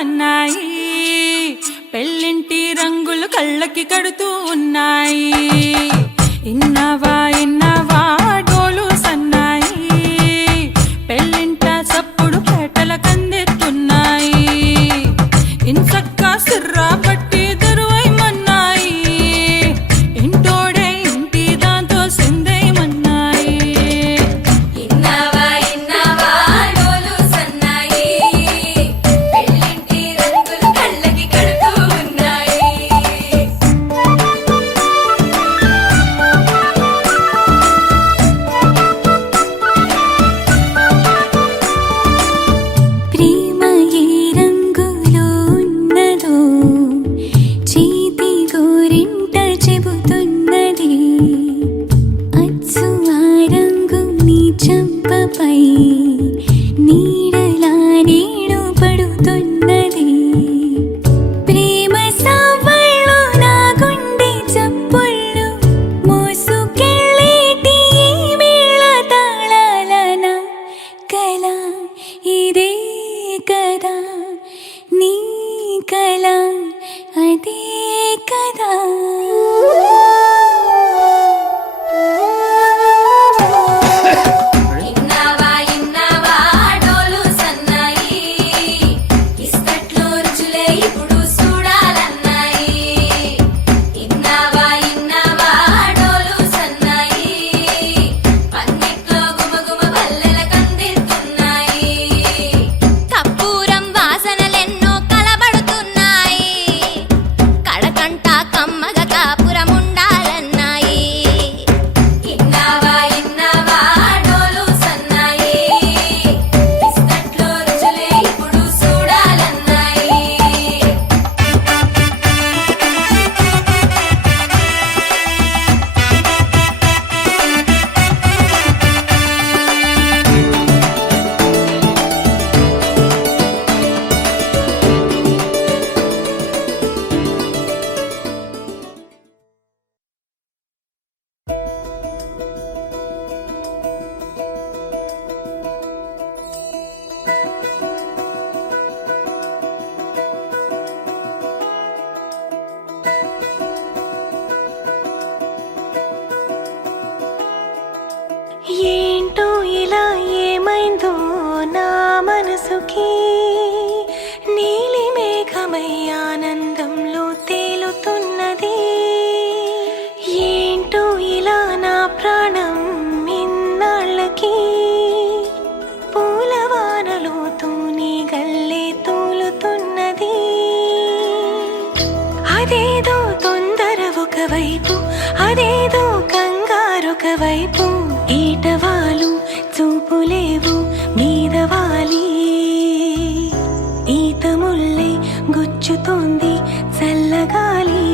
సన్నాయి పెళ్ళింటి రంగులు కళ్ళకి కడుతూ ఉన్నాయి. ఇన్నావా ఇన్నావా డోలు సన్నాయి పెళ్ళింట చప్పుడు పేటల కందెత్తున్నాయి. ఇన్సక్క సిర్రా పట్టి దరువైమన్నాయి ఇంటోడే ఇంటి దాంతో సిందేయమన్నాయి. ఇన్నావా ఇన్నావా డోలు సన్నాయి పెళ్ళింటి రంగులు కళ్ళకి కడుతూ ఉన్నాయి. ప్రేమ ఏ రంగులో ఉన్నదో చేతి గోరింట చెబుతున్నది. అచ్చు ఆ రంగు నీ చెంపపై నీడలా నీడు పడుతున్నది. ప్రేమ సావళ్ళు నా గుండె చప్పుళ్ళు మోసుకెళ్ళేటి ఈ మేళ తాళాలన కల ఇదే కదా నీ కల అదే కదా. ఇన్నావా ఇన్నావా డోలు సన్నాయి ఇస్తట్లో రుచులే ఇప్పుడు చూడాలన్నాయి. ఇన్నావా ఇన్నావా డోలు సన్నాయి పన్నెట్లో గుమగుమ పల్లెల కందిస్తున్నాయి. కప్పూరం వాసనలెన్నో కలబడుతున్నాయి. కడకంట కమ్మగ కాపురం ఉండాలన్నాయి. ఇన్నావా ఇన్నావా డోలు సన్నాయి ఇస్తట్లో రుచులే ఇప్పుడు చూడాలన్నాయి. ఏంటో ఇలా ఏమైందో నా మనసుకి నీలి మేఘమై ఆనందంలో తేలుతున్నది. ఏంటో ఇలా నా ప్రాణం ఇన్నాళ్ళకి పూలవానలో తూని గల్లే తూలుతున్నది. అదేదో తొందర ఒకవైపు అదేదో కంగారొక వైపు ఈటవాలు చూపులేవు మీదవాలి. ఈత ముల్లే గుచ్చుతోంది చల్లగాలి.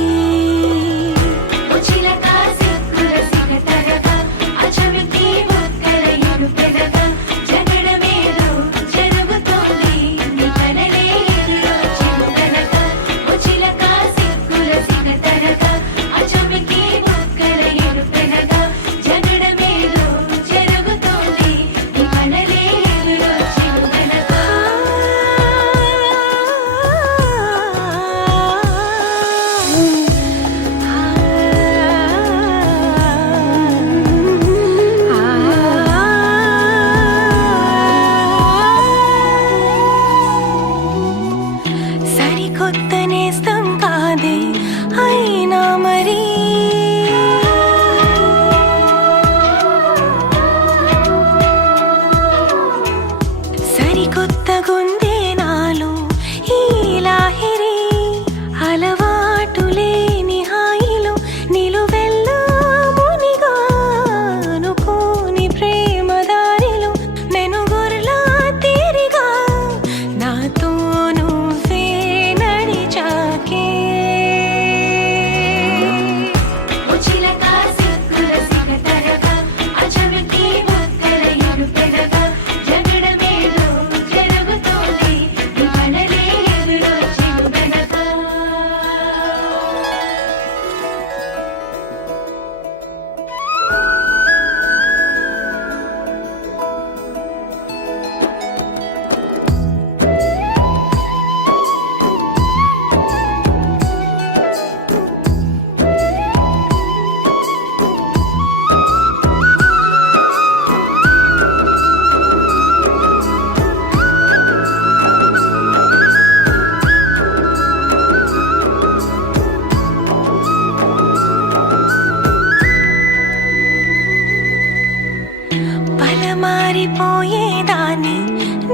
జారిపోయేదాన్ని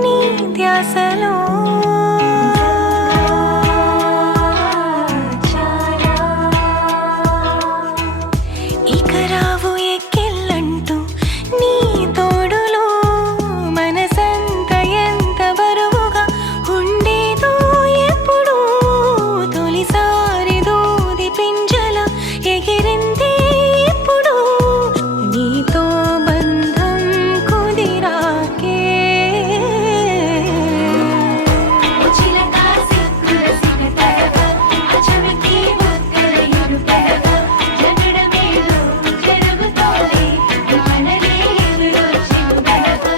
నీ ధ్యాసలో. ఇక రావు ఎక్కిళ్ళంటూ నీ తోడులో మనసంత ఎంత బరువుగా ఉండేదో ఎప్పుడు. తొలిసారి దూది పింజల ఎగిరింది ఇప్పుడు. నీతో బంధం కుదిరాకే చిలక సిక్కుల సిగతడగా అచమికి ముక్కల ఇరుపడగా జగడమేలో జరుగుతోంది వానలే ఎదురొచ్చి ఉదడగా.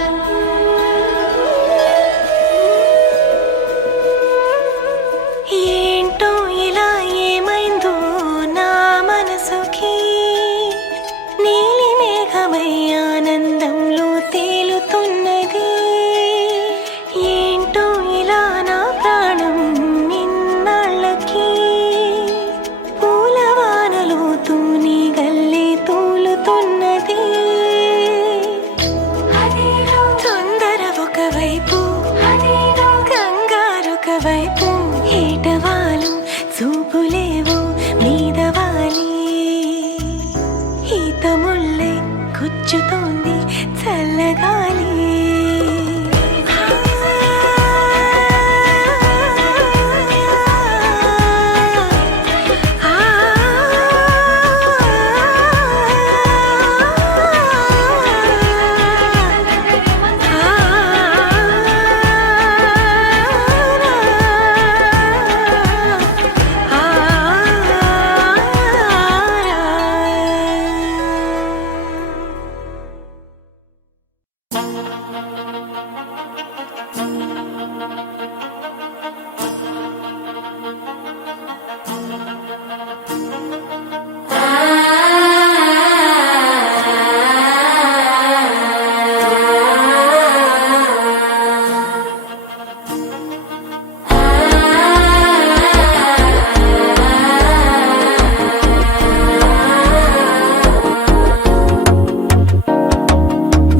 ఏంటో ఇలా ఏమైందో నా మనసుకి. నీలి మేఘమై ఆనందంలో తేలుతున్నది. ఏంటో ఇలా నా ప్రాణం నిన్నాళ్ళకి. పూలవానలో తూని గల్లే తూలుతున్నది. అదేదో తొందర ఒకవైపు అదేదో కంగారొక వైపు. ఏటవాలు చూపులేవో మీదవాలి. ఈత ముళ్ళే గుచ్చుతోంది చల్లగాలి.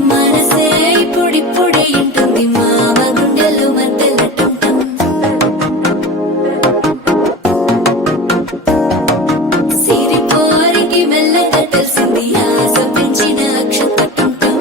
మనసే ఇప్పుడిప్పుడే ఇంటుంది మామ గుండెలు మధ్యల టంటం. సిరిపోరికి మెల్లగా తెలిసింది ఆశ పెంచిన అక్షత టంటం.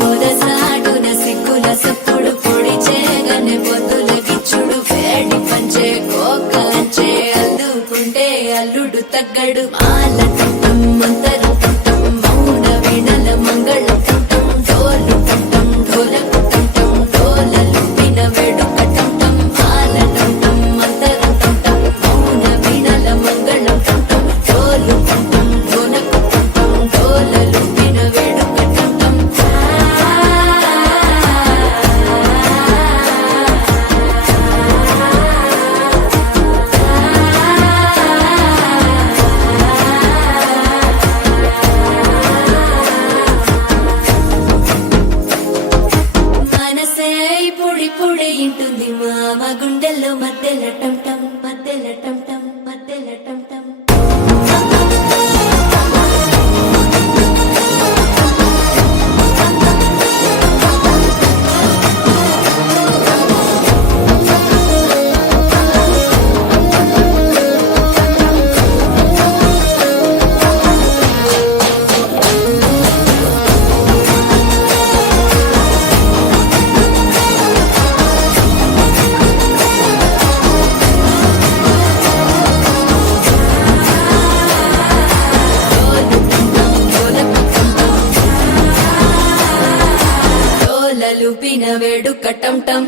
పొదసాటున సిక్కుల సప్పుడు పొడి చేయగానే పొద్దుల గిచ్చుడు వేడి పంచే కోకలంచే అల్లుకుంటే అల్లుడు తగ్గడు. మాల టంటం మంతరం టంటం మౌన వీణల మంగళం టంటం. డోలు టంటం డోలకు టంటం డోలలు విన వేడుక టంటం. మాల టంటం మంతరం టంటం మౌన వీణల మంగళం టంటం. డోలు టంటం డోలకు టంటం డోలలు విన వేడుక టంటం. మనసే ఇప్పుడిప్పుడే ఇంటుంది మామ గుండెల్లో మధ్యల టంటం మధ్యల టంటం మధ్యల టంటం. డోలలుపిన వేడుక టంటం.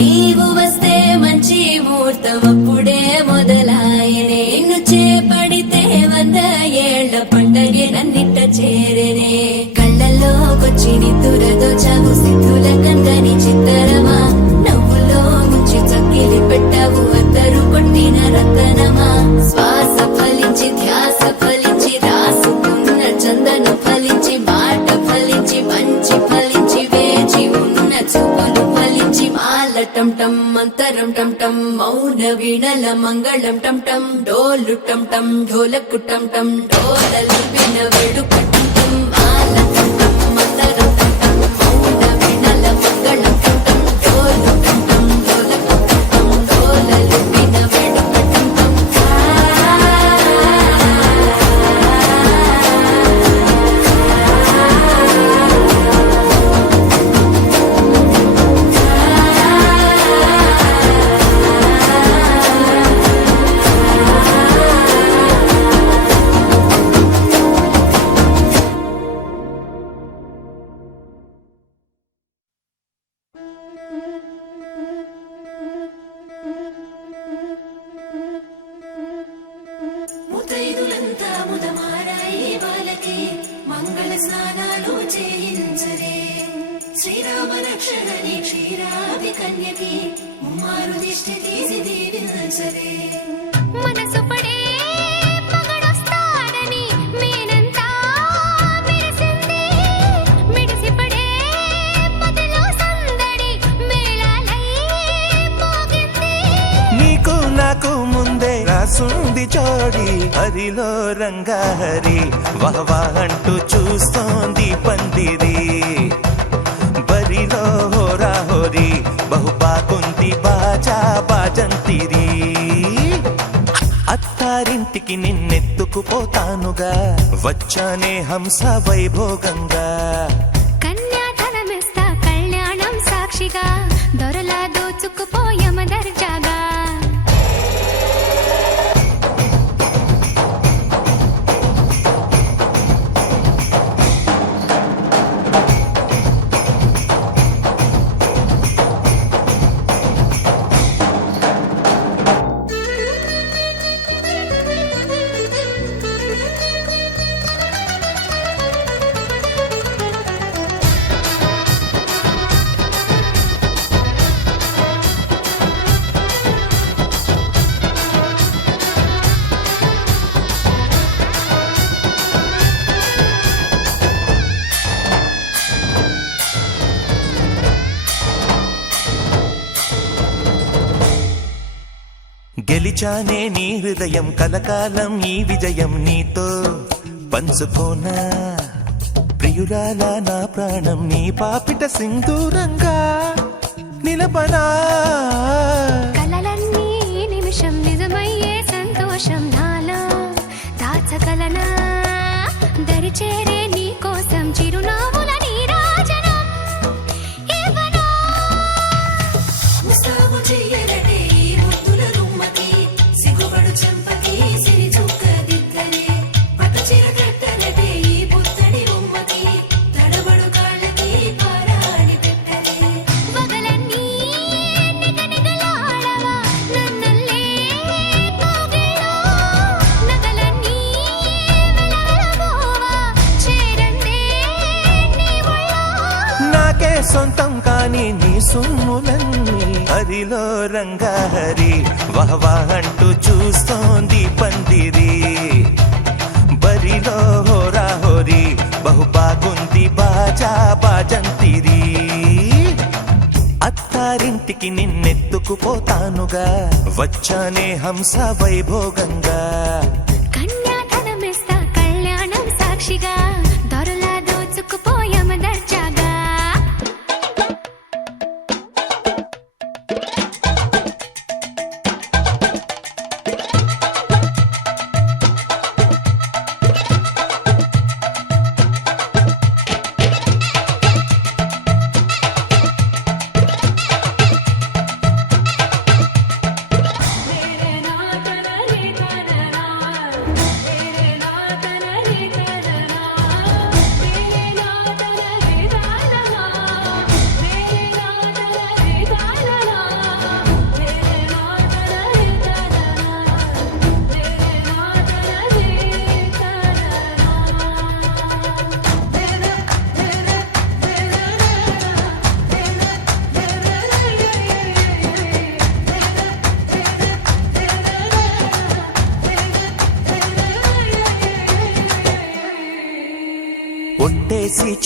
నీవు వస్తే మంచి ముహూర్తం అప్పుడే మొదలాయనే. నిన్ను చేపడితే 100 ఏళ్ల పండగే నన్నిట్ట చేరేనే. కళ్ళల్లోకొచ్చి నిద్దురదో చావు సిద్ధుల కందని చిత్తరమా. నవ్వులో ముంచి చక్కిలి పెట్టావు అద్దరు కొట్టిన రతనమా. శ్వాస ఫలించి ధ్యాస ఫలించి రాసుకున్న చందన ఫలించి మాట ఫలించి మంచి ఫలించి వేచి ఉన్న చూపు మంతరం టం టం మౌన వీణల మంగళం టం టం డోలు టం టం ఢోలకు టం టం డోలలు విన వేడుక టం టం మాల టం టం మంతరం టం టం మౌన వీణల మంగళం టం టం డోలు టం టం ఢోలకు టం టం డోలలు విన వేడుక టం టం ముతైదులంతా ముదమారాయి బాలకి మంగళ స్నానాలు చేయించరే శ్రీరామ రక్షణని క్షీరాది కన్యకి ముమ్మారు దిష్టి తీసి దీవించరే మనసు పడే మగడొస్తాడని మేనంతా మెరిసింది మిడిసి పడే పదిలో సందడి మేళాలై మోగింది నీకు నాకు ముందే రాసుంది జోడి హరిలో రంగాహరి వహవా అంటూ చూస్తోంది పందిరి బరిలో హోరా హోరి బహు బాగుంది బాజా బాజంతిరి అత్తారింటికి నిన్నెత్తుకుపోతానుగా వచ్చానే హంస వైభోగంగా కన్యాధనమిస్తా కళ్యాణం సాక్షిగా దొరలా దోచుకుపోయమ దర్జాగా గెలిచానే నీ హృదయం కలకాలం ఈ విజయం నీతో పంచుకోనా ప్రియురాల నా ప్రాణం నీ పాపిట సింధూరంగా నిలబడా కలలన్నీ నిమిషం నిజమయ్యే సంతోషం నాలో దాచగలనా దరిచేరే నీ కోసం చిరునవ్వుల నీరాజనం ఇవ్వనా ముస్తాబు చెయ్యరటే ఈ ముద్దుల రుమ్మకి సిగ్గుపడు చెంపకి సిరి చుక్క దిద్దలే పట్ట చీర కట్టలటే ఈ పుత్తడి బొమ్మకి తడబడు కాళ్ళకి పారాడి పెట్టలే పగలన్నీ నిగనిగలాడవా నన్నల్లే కోగిలో నగలన్నీ వెలవెలబోవా చేరందే నీ ఒళ్ళో నాకే సొంతం కాని నీ సొమ్ములన్నీ హరిలో రంగాహరి వహవా అంటూ చూస్తోంది పందిరి బరిలో హోరా హోరి బహు బాగుంది బాజా బాజంతిరి అత్తారింటికి నిన్నెత్తుకుపోతానుగా వచ్చానే హంస వైభోగంగా కన్యాధనమిస్తా కళ్యాణం సాక్షిగా దొరలా దోచుకుపోయమ దర్జాగా రే రే నా తన రే తన నా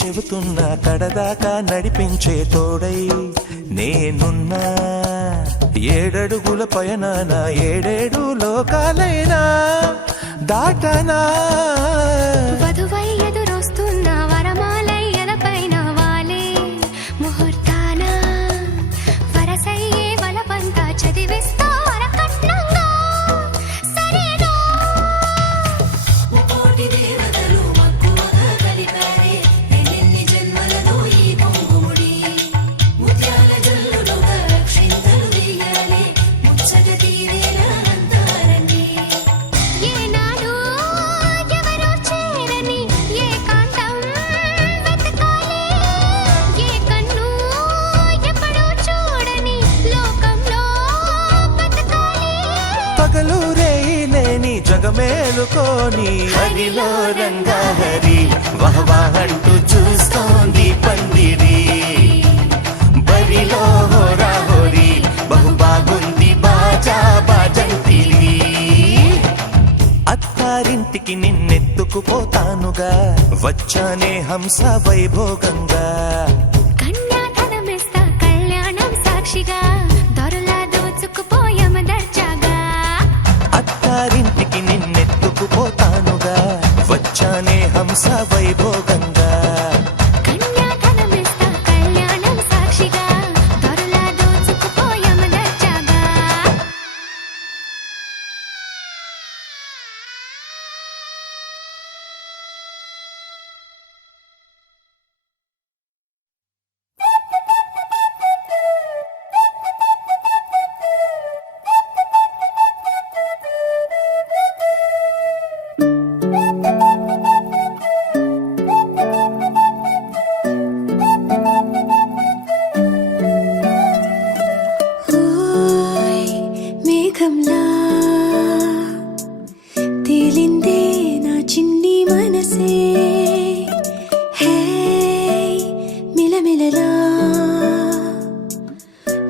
చెబుతున్నా కడదాకా నడిపించే తోడై నేనున్నా. 7 అడుగుల పైన 7 లోకాలైనా దాటనా. వధువై ఎదురొస్తున్న వరమాలై ఎలపైన వాలే ముహూర్తాన వరసయ్యే వలపంతా చదివిస్తా వరకట్నంగా సరేనా. ముకోటి దేవతలు మక్కువగా కలిపారే ఎన్నెన్ని జన్మలలో ఈ పొంగుముడి. ముత్యాల జల్లులుగా క్షింతలు వేయాలి ముచ్చట తీరేలా అంతారండి. ఏనాడు ఎవరో చేరని ఏకాంతం వెతకాలి. ఏ కన్ను ఎప్పుడూ చూడని లోకంలో బతకాలి. పగలు రేయి లేని జగమేలుకోని హరిలో రంగహరి వహవాహంటూ చూస్తోంది పందిరి. బరిలో హోరాహోరి బహు బాగుంది బాజా బాజంతిరి. అత్తారింటికి నిన్నెత్తుకుపోతానుగా వచ్చానే హంస వైభోగంగా. కన్యాధనమిస్తా కళ్యాణం సాక్షిగా దొరలా దోచుకుపోయామ దర్జాగా. అత్తారింటికి నిన్నెత్తుకుపోతానుగా వచ్చానే హంస వైభోగంగా. కన్యాధనమిస్తా కళ్యాణం సాక్షిగా దొరలా దోచుకుపోయామ దర్జాగా. ఓయ్ మేఘంలా తేలిందే నా చిన్ని మనసే. హే మిలమిలలా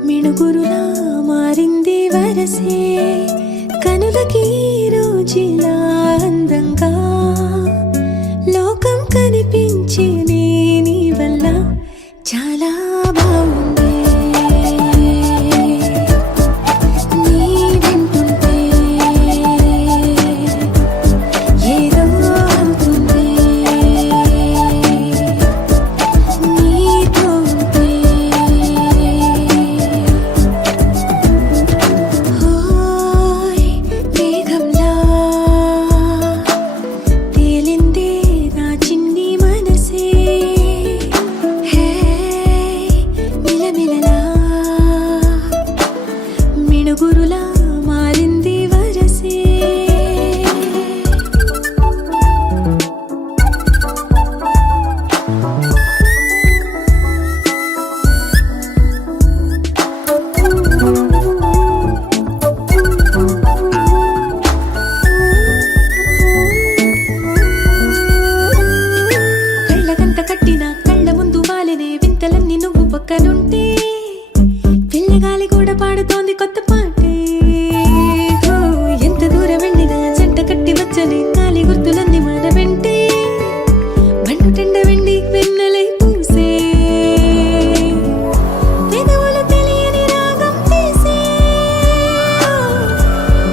మిణుగురులా మారింది వరసే. కనులకి రోజులా అందంగా లోకం కనిపించే నీ వల్ల చాలా బాగుంది. నీ వింటుంటే ఏదో అవుతుంది. నీతో ఉంటే ఓయ్ మేఘంలా తేలిందే నా చిన్ని మనసే. హే మిలమిలలా మిణుగురులా మారింది వరసే. కళ్ళకంత కట్టిన కళ్ళ ముందు వాలినే వింతలన్నీ నువ్వు పక్కనుంటే పిల్లగాలి కూడా పాడుతోంది కొత్త పాటే. ఓ, ఎంత దూరం వెళ్ళినా జంట కట్టి వచ్చని కాలి గుర్తులన్నీ మన వెంటే మండుటెండ వెండి వెన్నెలై పూసే. పెదవులు తెలియని రాగం తీసే.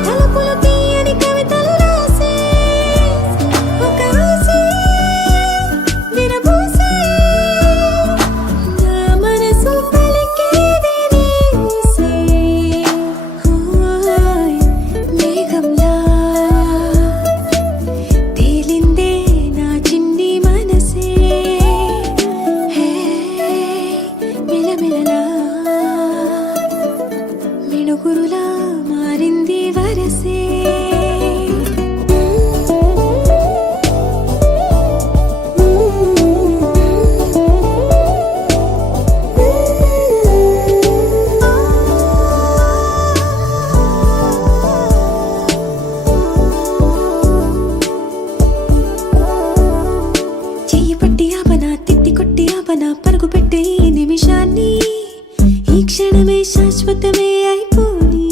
తలుపులు తీయని కవితలు రాసే. ఒక ఆసే విరబూసే. నా మనసు పలికేది నీ ఊసే. ఓయ్ మేఘంలా తేలిందే నా చిన్ని మనసే. హే మిలమిలలా మిణుగురులా మారింది వరసే. చెయ్యి పట్టి ఆపనా తిట్టి కొట్టి ఆపనా పరుగు పెట్టే ఈ నిమిషాన్ని. ఈ క్షణమే శాశ్వతమే అయిపోని.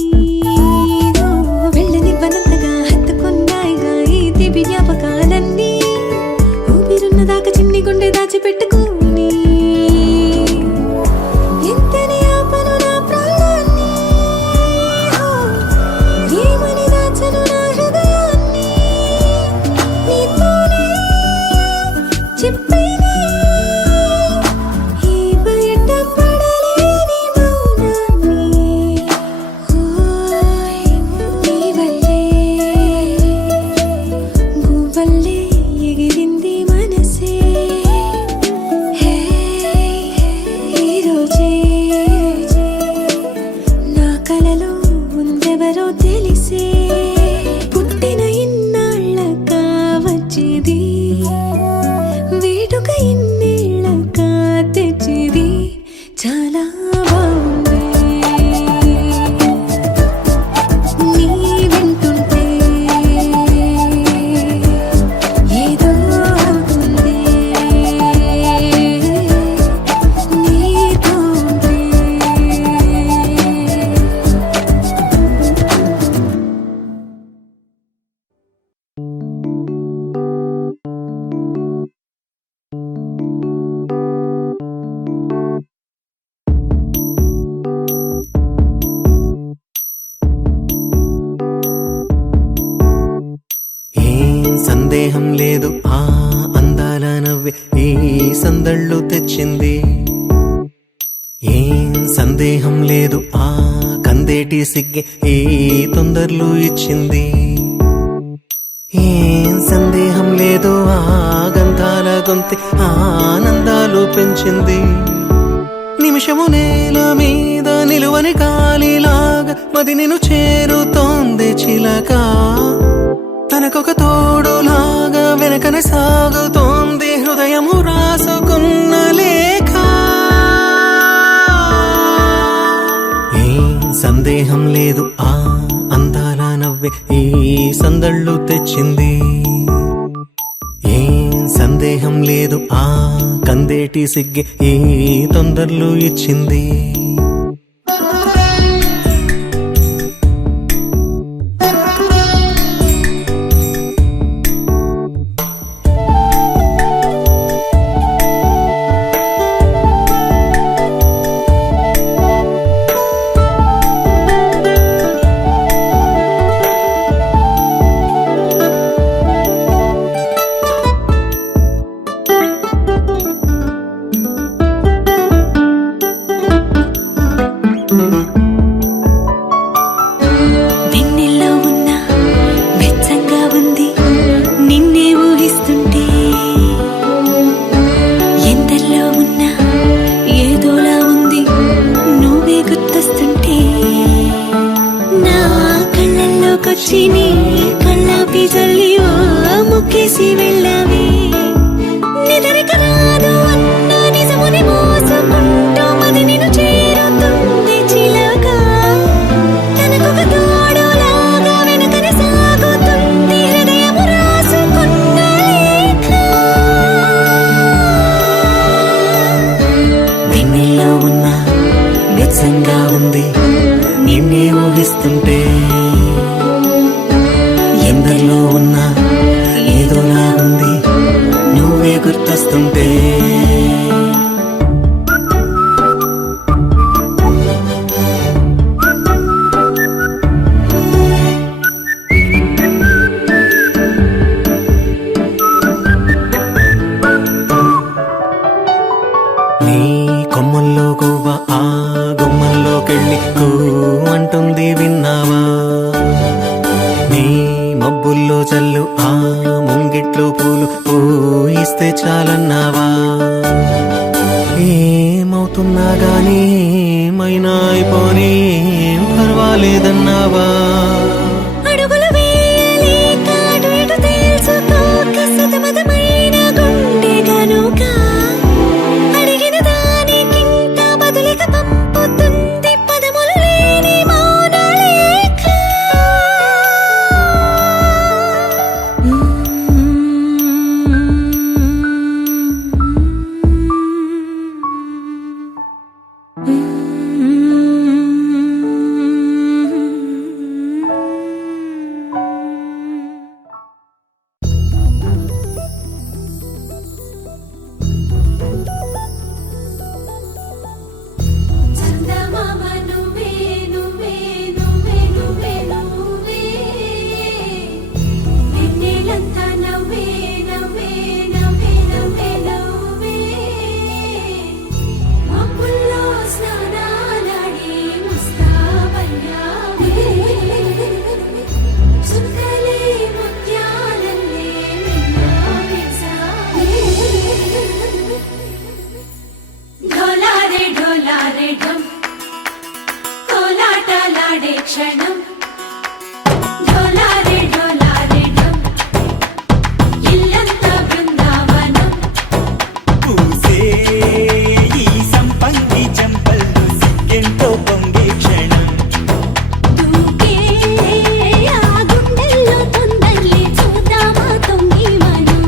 ఓ, వెళ్ళనివ్వనంతగా హత్తుకున్నాయిగా ఈ దివ్య జ్ఞాపకాలన్నీ. ఊపిరున్న దాకా చిన్ని గుండె దాచిపెట్టుకో. సందళ్ళు తెచ్చింది. ఏం సందేహం లేదు ఆ కందేటి సిగ్గే ఈ తొందరలు ఇచ్చింది. ఏం సందేహం లేదు ఆ గంధాల గొంతి ఆనందాలు పెంచింది. నిమిషము నేల మీద నిలువని గాలిలాగా మది నిన్ను చేరుతోంది చిలక. తనకొక తోడులాగా వెనకనే సాగుతోంది హృదయము రాసుకున్న లేఖ. ఏం సందేహం లేదు ఆ అందాల నవ్వే ఈ సందళ్ళు తెచ్చింది. ఏం సందేహం లేదు ఆ కందేటి సిగ్గే ఈ తొందరలు ఇచ్చింది. వెన్నెల్లో ఉన్న వెచ్చంగా ఉంది నిన్నే ఊహిస్తుంటే. ఎందల్లో ఉన్న ఏదోలా ఉంది నువ్వే గుర్తొస్తుంటే. నా కళ్ళల్లోకొచ్చి నీ కళ్ళాపి జల్లి ఓ ముక్కేసి వెళ్ళావే. నిదరిక రాదు అన్న నిజముని మోసుకుంటూ మది నిన్ను చేరుతుంది చిలక. తనకొక తోడులాగా వెనకనే సాగుతుంది హృదయము రాసుకున్న లేఖ. వెన్నెల్లో ఉన్న వెచ్చంగా ఉంది నిన్నే ఊహిస్తుంటే. ఎందరిలో ఉన్న ఏదోలా ఉంది నువ్వే గుర్తొస్తుంటే. నీ కొమ్మల్లో గువ్వ ఆ గుమ్మల్లోకెళ్ళి కూ అంటుంది విన్నావా. నీ మబ్బుల్లో చల్లు ఆ ముంగిట్లో పూలు పూయిస్తే చాలన్నావా. ఏమవుతున్నా గానీ ఏమైనా అయిపోనీ ఏం పర్వాలేదన్నావా. అడుగులు వేయలేక అటు ఇటు తేల్చుకోక సతమతమైన గుండె గనుక అడిగిన దానికింత బదులిక పంపుతుంది పదములు లేని మౌన లేఖ. చందమామ నువ్వే నువ్వే నువ్వే నువ్వే నువ్వే వెన్నెలంతా నవ్వే నవ్వే నవ్వే నవ్వే నవ్వే మబ్బుల్లో స్నానాలాడి ముస్తాబయ్యావే సుందలే ముత్యాలల్లే నిన్నా వేసావే ढोलारे ढोलारे ढम कोलाटलाडे क्षणम ढोलारे ढोलारे ढम इल्लंता बृंदावनम పూసే ఈ సంపంగి చెంపల్లో సిగ్గెంతో పొంగే క్షణం. దూకే ఆ గుండెల్లో తొందరలే చూద్దామా తొంగి మనం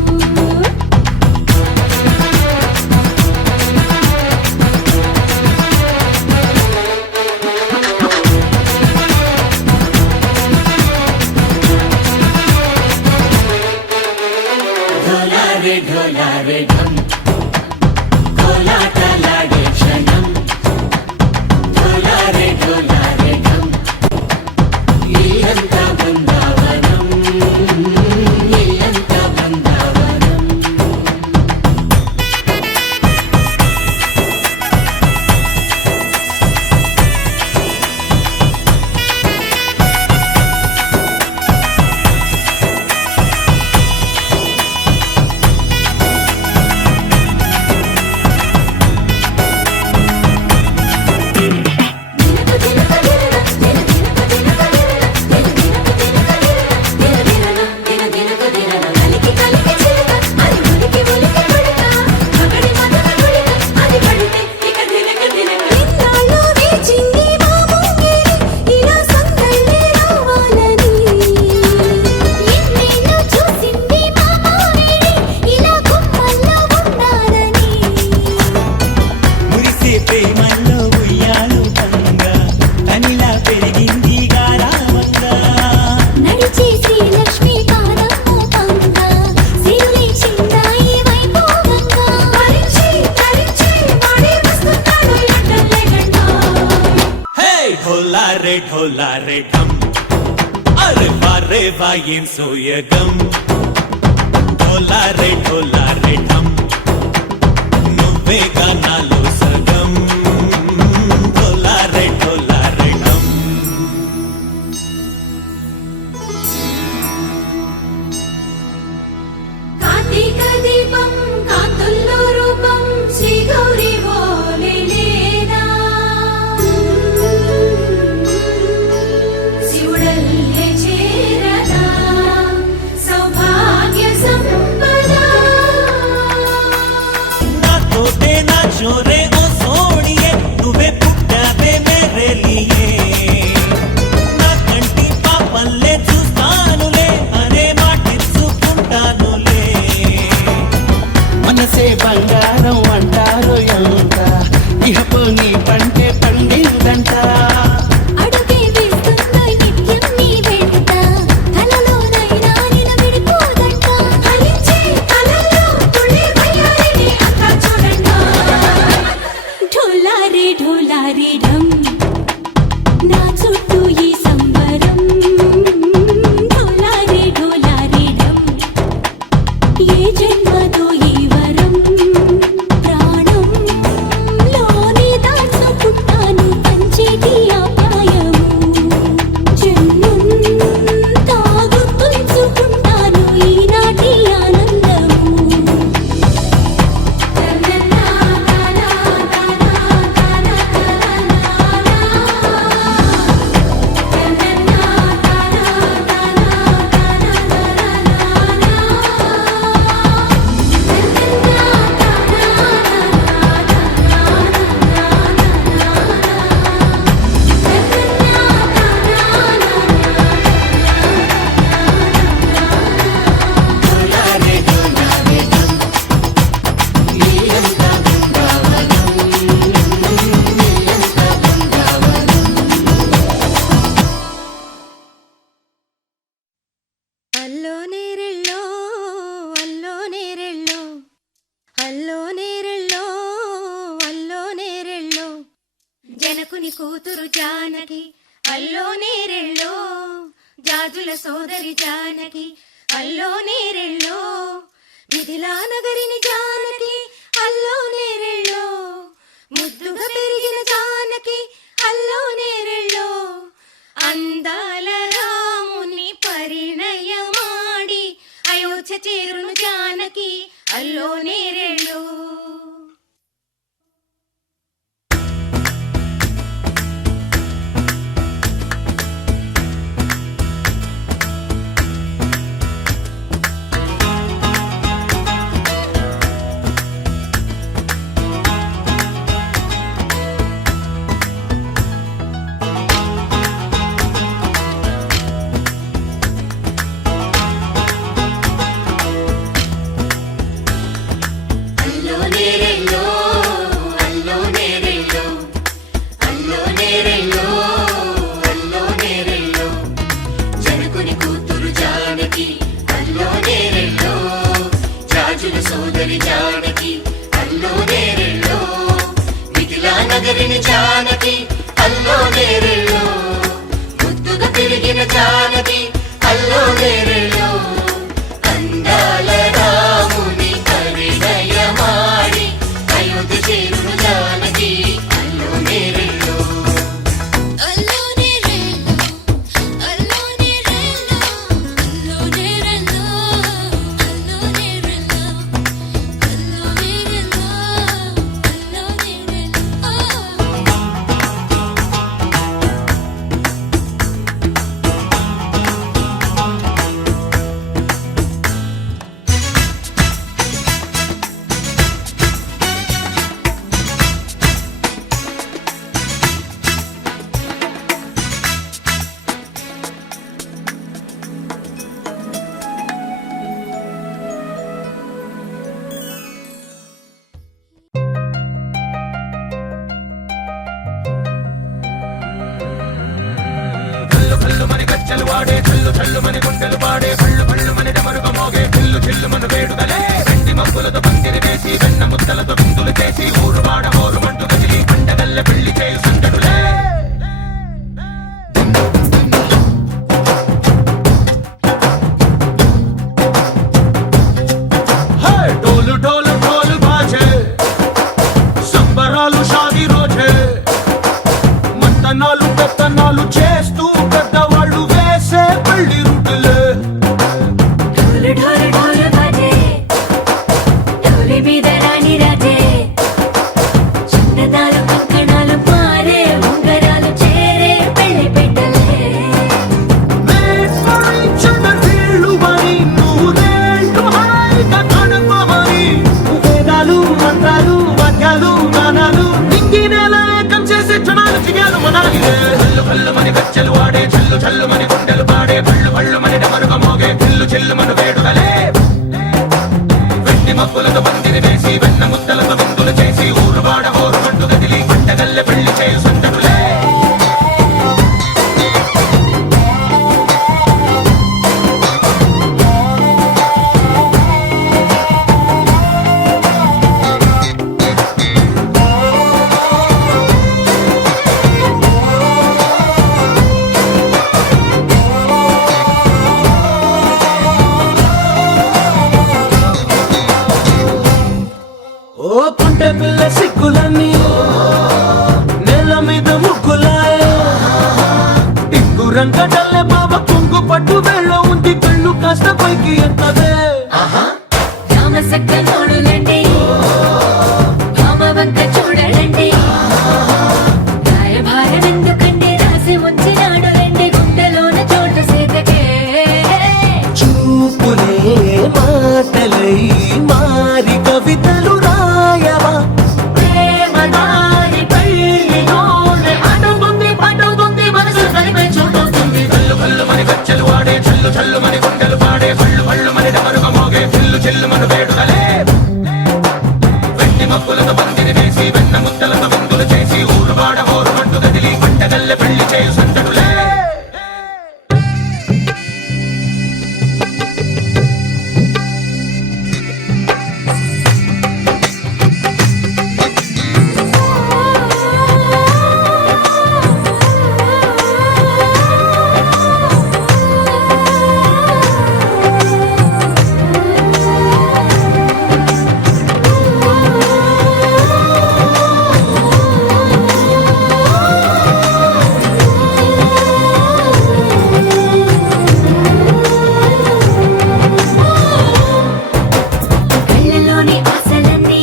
ढोला रे ढम अरे वारे वायें सोयगम ढोला रे ढम నువ్వే గానాలో సగం ढोला रे ढम కార్తీక దీపం కాంతుల్లో రూపం శ్రీ గౌరీ ఓలేనా శివుడల్లే చేరదా సౌభాగ్య సంపద తోటే నా చోరే ఓ సోడియే నువ్వే పుట్టావే మేరే లియే నా కంటి పాపల్లే చూస్తానులే అనే మాటిచ్చుకుంటానులే మనసే బంగారం అంటారు ఎంత ఇహపు నీ పంటే పండిందంట అడుగే వేస్తున్నా నిత్యం నీ వెంట కలలోనైనా నిలబడిపోదంట ఫలించే కలలో తుళ్ళే వయ్యారిని అంతా చూడంట ఢోలా రే ఢమ్ నా చుట్టూ ఈ సంబరం ఢోలా రే ఢమ్ ఏ జన్మదో ఈ వరం ప్రాణంలోనే దాచుకుంటాను పంచేటి ఆప్యాయము జన్మంతా గుర్తుంచుకుంటాను ఈనాటి ఆనందము అల్లో నేరెళ్ళో అల్లో నేరెళ్ళో అల్లో నేరెళ్ళో అల్లో నేరెళ్ళో జనకుని కూతురు జానకి అల్లో నేరెళ్ళో జాజుల సోదరి జానకి అల్లో నేరెళ్ళో మిథిలా నగరిని జానకి అల్లో నేరెళ్ళో ముద్దుగా పెరిగిన జానకి అల్లో నేరెళ్ళో అందాల రాముని పరిణయమాడి అయోధ్య చేరును జానకి అల్లో నేరెళ్ళో సోదరి జానకి అల్లో నేరెళ్ళో మిథిలా నగరిని జానకి అల్లో నేరెళ్ళో ముద్దుగా పెరిగిన జానకి అల్లో నేరెళ్ళో అందాల రాముని పరిణయమాడి అయోధ్య చేరును జానకి అల్లో నేరెళ్ళో అల్లో నేరెళ్ళో అల్లో నేరెళ్ళో అల్లో నేరెళ్ళో అల్లో నేరెళ్ళో అల్లో నేరెళ్ళో అల్లో నేరెళ్ళో సరదాలు కంకణాలు మారే ఉంగరాలు చేరే పెళ్లి పెట్టలే వేదాలు మంత్రాలు వాద్యాలు గానాలు ఇంగినేలా ఏకం చేసి క్షణాలు చిగాలు మనాలి చల్లు కల్లు మని గచ్చలు వాడే చల్లు చల్లు మని గుండెలు పాడే పళ్ళు పళ్ళు మని డమరుగ మోగే పిల్లు చెల్లు మన వేడుకలే వెండి మబ్బులతో పందిరి వేసి వెన్న ముద్దలతో విందులు చేసి ఊరు వాడ హోరు మంటు గదిలి పంటగల్లె పెళ్లి చేయు సంతటులే ఓ పుంటె పిల్ల సిక్కులన్నీ నేల మీద ముగ్గులాయ టింగు రంగడల్లె బాబా కుంగు పట్టు వెళ్ళ ఉంది కళ్ళు కాస్త పైకి ఎత్తదే రామసక్క నోడులండి రామవంక చూడలండి రాయభారం ఎందుకండి రాసి వచ్చినాడు రండి గుండెలోన చోటు సీతకే చూపులే మాటలై మారి కవితలు రాయవా ప్రేమ దారి పెళ్లిలోనే అడుగుంది పడుతుంది మనసు కలిపే చోటొస్తుంది కల్లు కల్లు మని గచ్చలు వాడే చల్లు చల్లు మని గుండెలు పాడే పళ్ళు పళ్ళు మని డమరుగ మోగే పిల్లు చెల్లు మన వేడుకలే వెండి మబ్బులతో పందిరి వేసి వెన్న ముద్దలతో విందులు చేసి ఊరు వాడ హోరు మంటు గదిలి పంటగల్లె పెళ్లి చేయు సంతటులే కళ్ళలోని ఆశలన్నీ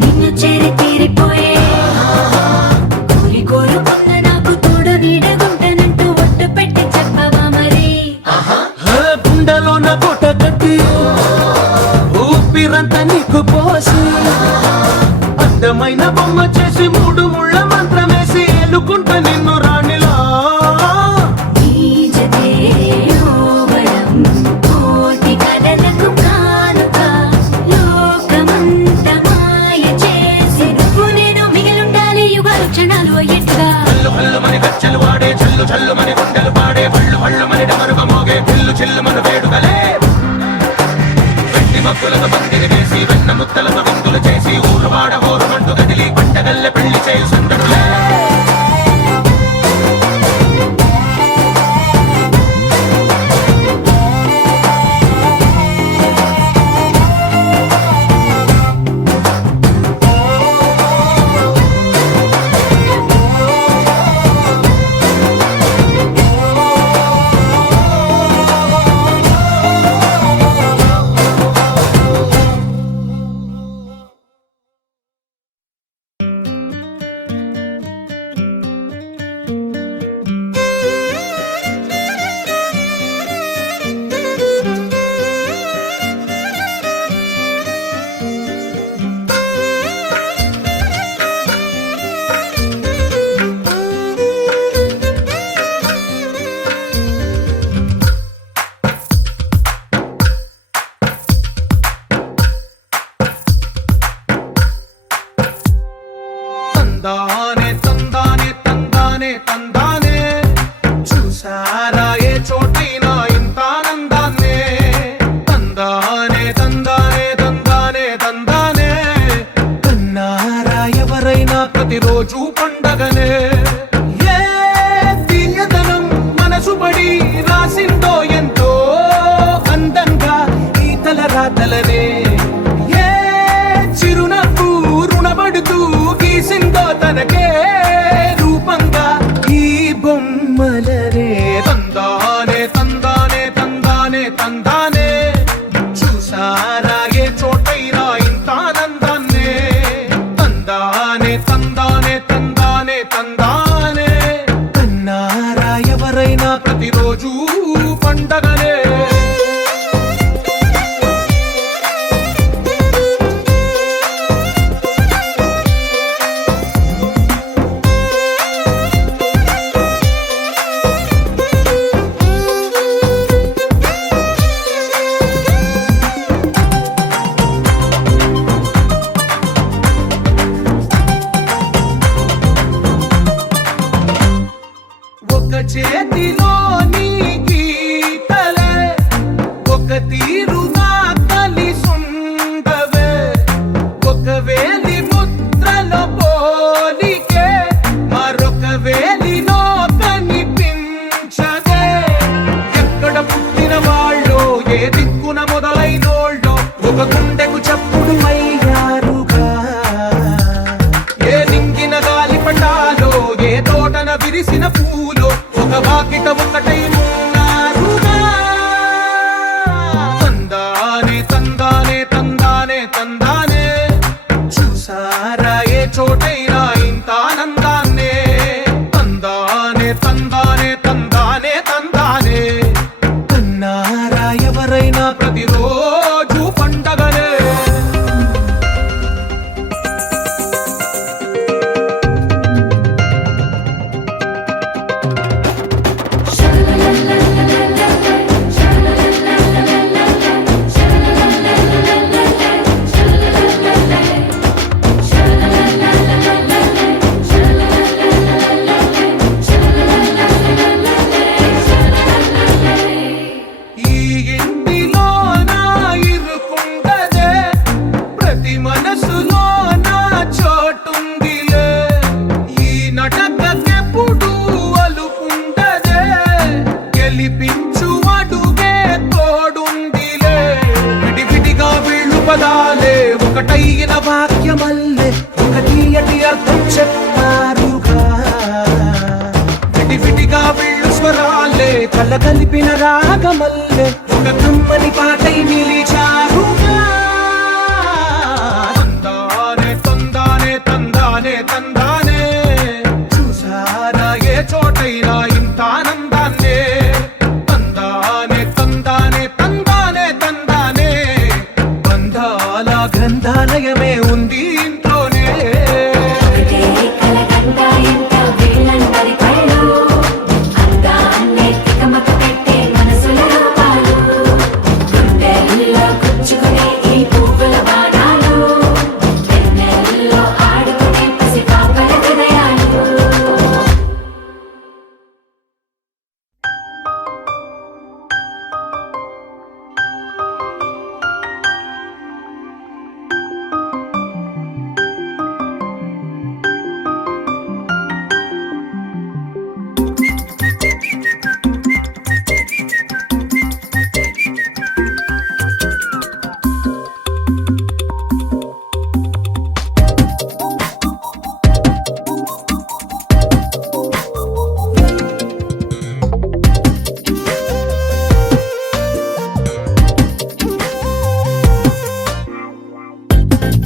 నిన్ను చేరి తీరిపోయే కోరి కోరుకున్న నాకు తోడు నీడగుంటానంటూ ఒట్టు పెట్టి చెప్పవా మరి గుండెలోన కోట కట్టి ఊపిరంతా నీకు పోసి అందమైన బొమ్మ చేసి మూడు ముళ్ళ మంత్రమేసి ఎలుకుంటా నిన్ను రాణిలా నీజతే యోవరం కోటి కథలకు కానుక లోకమంత మాయ చేసి నువ్వు నేను మిగిలుండాలి యుగాలు క్షణాలు అయ్యేట్టుగా కల్లు కల్లు మని గచ్చలు వాడే చల్లు చల్లు మని గుండెలు పాడే పళ్ళు పళ్ళు మని డమరుగ మోగే పిల్లు చెల్లు మన వేడుకలే వెండి మబ్బులతో పందిరి వేసి వెన్న ముద్దలతో విందులు చేసి ఊరు వాడ హోరు మంటు గదిలి పంటగల్లె పెళ్లి చేయు సంతటులే తందానే తందానే తందానే తందానే చూసారా ఏ చోటైనా ఇంత ఆనందాన్నే తందానే తందానే తందానే తందానే కన్నారా ఎవరైనా ప్రతిరోజు పండగనే ఏ దివ్యతనం మనసు పడి రాసిందో ఎంతో అందంగా ఈ తలరాతలనే ఏ చిరునవ్వు రుణపడుతూ గీసిందో తనకి చూసారా ఏ చోటైనా ఇంత ఆనందాన్నే తందానే తందానే తందానే తందానే కన్నారా ఎవరైనా ప్రతిరోజు పండగనే ఈ ఇంటిలో నా ఇరుకుండదే ప్రతి మనసులో నా చోటుందిలే ఈ నటకెప్పుడు అలుపుండదే గెలిపించు అడుగే తోడుందిలే విడివిడిగా వీళ్ళు పదాలే ఒకటైన వాక్యమల్లే ఒక తీయటి అర్థం చెప్పారుగా విడివిడిగా వీళ్ళు స్వరాలే కల కలిపిన రాగమల్లే ఒక కమ్మని పాటై నిలిచారుగా తందానే తందానే తందానే తందానే చూసారా ఏ చోటైనా ఇంత ఆనందాన్నే తందానే తందానే తందానే తందానే బంధాల గ్రంథాలయమే ఉంది ఇంట్లోనే ఒకటే కలగంట ఎంత వీళ్ళందరి కళ్ళు అందాన్నే తికమక పెట్టే మనసుల రూపాలు గుండెల్లో గుచ్చుకునే ఈ పువ్వుల బాణాలు వెన్నెల్లో ఆడుకునే పసిపాపల హృదయాలు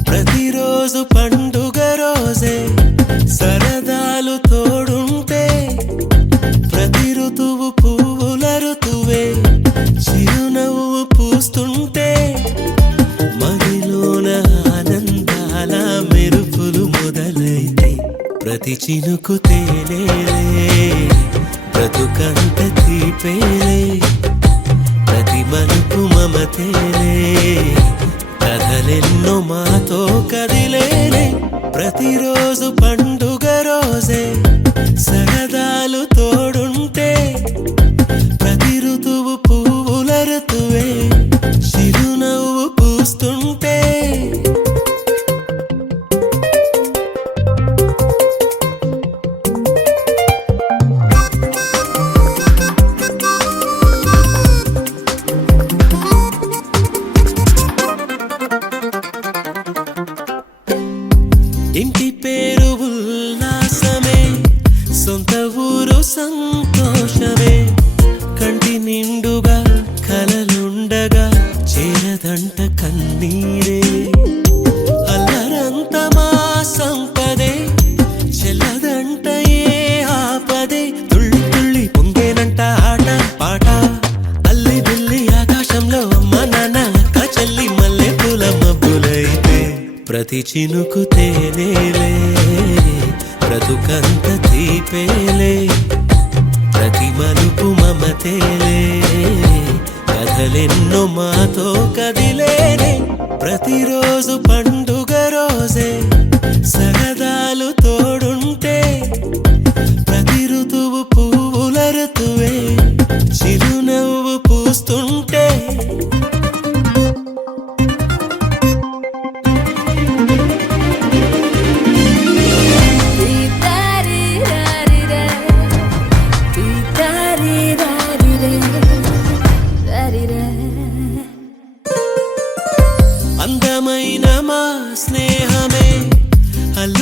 ప్రతిరోజు పండుగ రోజే సరదాలు తోడుంటే ప్రతి ఋతువు పువ్వుల ఋతువే చిరునవ్వు పూస్తుంటే మదిలోన ఆనందాల మెరుపులు మొదలైతే ప్రతి చినుకు తేనేలే బ్రతుకంత తీపేలే ప్రతి మలుపు మమతేలే కథలెన్నో మాతో కదిలేనే ప్రతిరోజు పండుగ రోజే సరదాలు తోడుంటే ప్రతి ఋతువు పువ్వుల ఋతువే చిరునవ్వు పూస్తుంటే ఇంటి పేరు ఉల్లాసమే సొంత ఊరు సంతోషమే కంటి నిండుగా కలలుండగా చేరదంట కన్నీరే అల్లరంత మా సంపదే చెల్లదంట ఏ ఆపదే తుళ్ళి తుళ్ళి పొంగేనంట ఆట పాట అల్లి బిల్లి ఆకాశంలో అమ్మ నాన్న అక్క చెల్లి మల్లె పూల మబ్బులైతే ప్రతి చినుకు తేనేలే బ్రతుకంత తీపేలే ప్రతి మలుపు మమతేలే కథలెన్నో మాతో కదిలేనే ప్రతిరోజు పండుగ రోజే సరదాలు తోడుంటే ప్రతి ఋతువు పువ్వుల ఋతువే చిరునవ్వు పూస్తుంటే అందమైన మా స్నేహమే అల్ల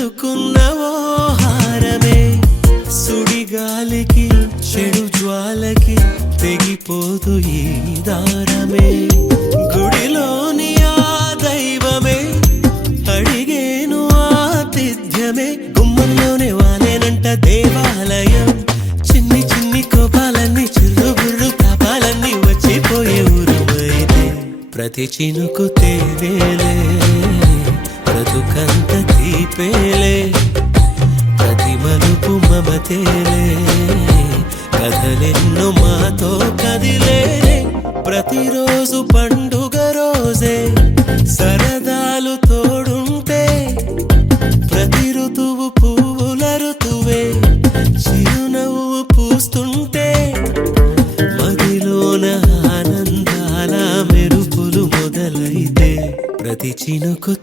క్షణమే గుమ్మంలోనే వాలేనంట దేవాలయం చిన్ని చిన్ని కోపాలన్నీ చిల్లు బుర్రు తాపాలన్నీ వచ్చిపోయే ఊరుమైతే ప్రతి చినుకు తేనేలే బ్రతుకంత తీపేలే ప్రతి మలుపు మమతేలే కథలెన్నో మాతో కదిలే ప్రతిరోజు పండుగ రోజే సరదాలు తోడుంటే ప్రతి ఋతువు పువ్వుల ఋతువే చిరునవ్వు పూస్తుంటే మదిలోన ఆనందాల మెరుపులు మొదలైతే ప్రతి చినుకు